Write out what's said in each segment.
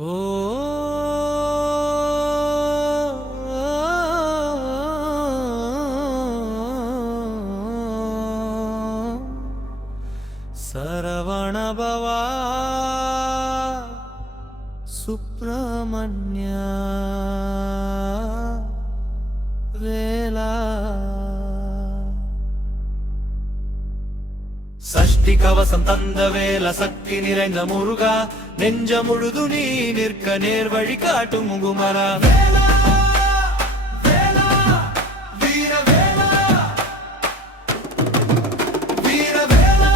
ஓ சரவணபவா சுப்பிரமணிய வேலா சஷ்டி கவசம் தந்த வேல சக்தி நிறைந்த முருகா நெஞ்ச முழுது நீ நிற்க நேர் வழி காட்டும் முகுமரா வேலா வேலா வீர வேலா வீர வேலா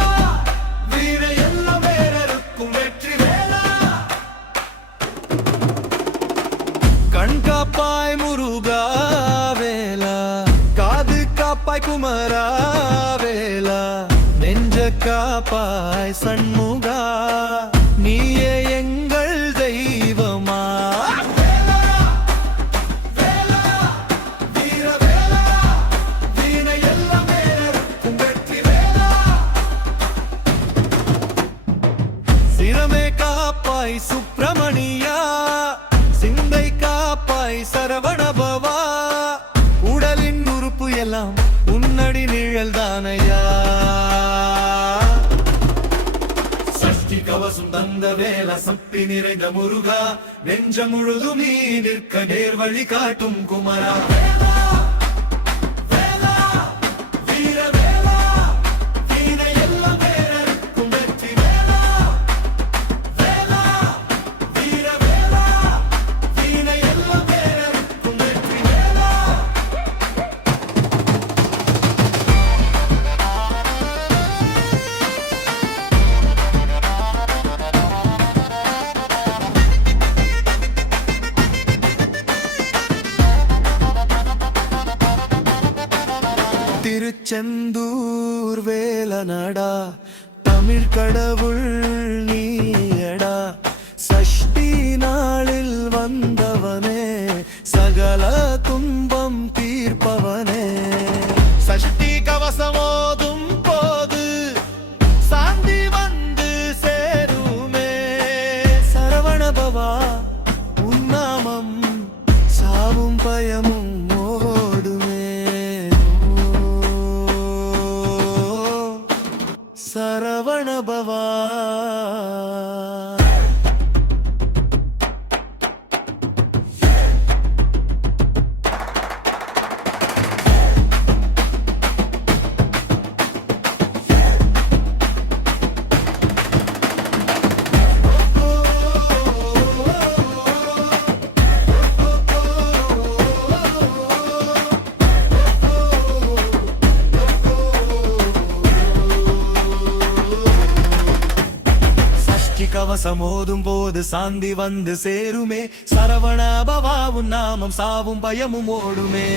வீர எல்லா வேரருக்கும் வெற்றி வேலா கண் காப்பாய் முருகா வேலா காது காப்பாய் குமரா வேலா நெஞ்ச காப்பாய் சண்முகா நீயே எங்கள் தெய்வமா வேலா வேலா வீர வேலா வீர எல்லா வேரருக்கும் வெற்றி வேலா சிரமே காப்பாய் சுப்பிரமணியா சிந்தை காப்பாய் சரவணபவா உடலின் உறுப்பு எல்லாம் உன்னடி நிழல் தானையா சஷ்டி கவசம் தந்த வேல சக்தி நிறைந்த முருகா நெஞ்ச முழுதும் நீ நிற்க நேர் வழி காட்டும் குமரா வேலா வேலா வீர வேலா வீர எல்லா வேரருக்கும் வெற்றி வேலா வேலா வீர வேலா வீர எல்லா வேரருக்கும் வெற்றி வேலா திருச்செந்தூர் வேலனடா தமிழ் கடவுள் நீயடா சஷ்டி நாளில் வந்தவனே சகல துன்பம் தீர்ப்பவனே சஷ்டி கவசமோதும் போது சாந்தி வந்து சேருமே சரவணபவா உன்னாமம் சாவும் பயமும் சரவணபவா கவசமோதும் போது சாந்தி வந்து சேருமே சரவணபவா உன் நாமம் சாவும் பயமும் ஓடுமே